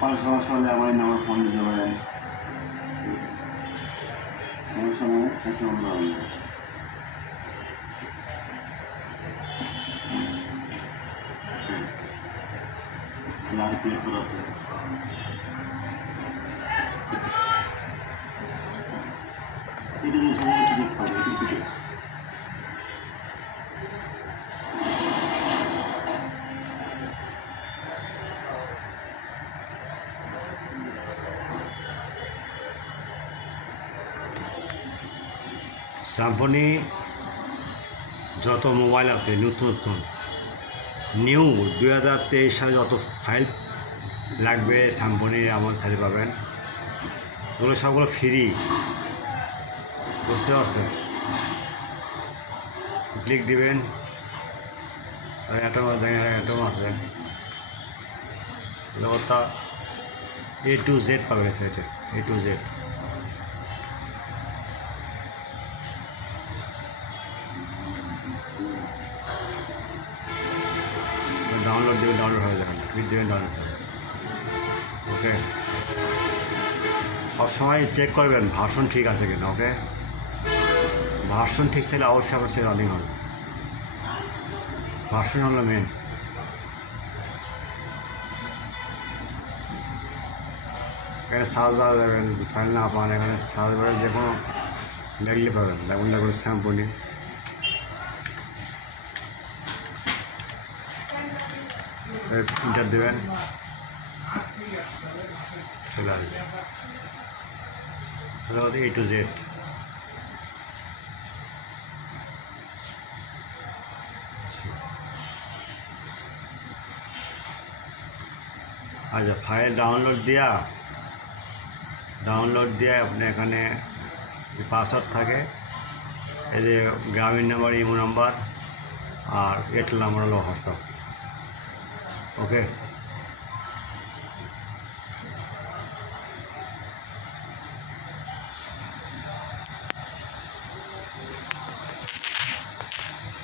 কোনো সমস্যা হলে আমার এই নাম্বার ফোন দিতে পারেন। সমস্যা নেই, সমস্যা হবে লাইট ক্লিয়ার আছে। এটা যে সময় টিকিট পাবে টিকিট Symphony যত মোবাইল আছে নতুন নতুন নিউ 2023 সালে যত ফাইল লাগবে Symphony আমার সাথে পাবেন। ওগুলো সবগুলো ফ্রি, বুঝতে পারছেন? ক্লিক দিবেন, অ্যাটম আছে ওটা A to Z পাবেন সাইটে, A to Z। ডাউনলোড দেবেন, ডাউনলোড হয়ে যাবেন, ক্লিক দেবেন, ডাউনলোড হবে। ওকে, সবসময় চেক করবেন ভার্সন ঠিক আছে কিনা। ওকে, ভার্সন ঠিক থাকলে অবশ্যই আপনার সেটা রানিং হবে। ভার্সন হলো মেন। এখানে সার্চ বার দেবেন, ফাইল না পান এখানে সার্চ বারে যে কোনো লাগলে পাবেন। যেমন দেখুন Symphony, ইন্টার দেবেন, চলে আসবে A to Z। আচ্ছা, ফাইল ডাউনলোড দিয়ে আপনি এখানে পাসওয়ার্ড থাকে, এই যে গ্রামীণ নাম্বার, ইমো নাম্বার আর এয়ারটেল নাম্বার হলো হোয়াটসঅ্যাপ। ওকে।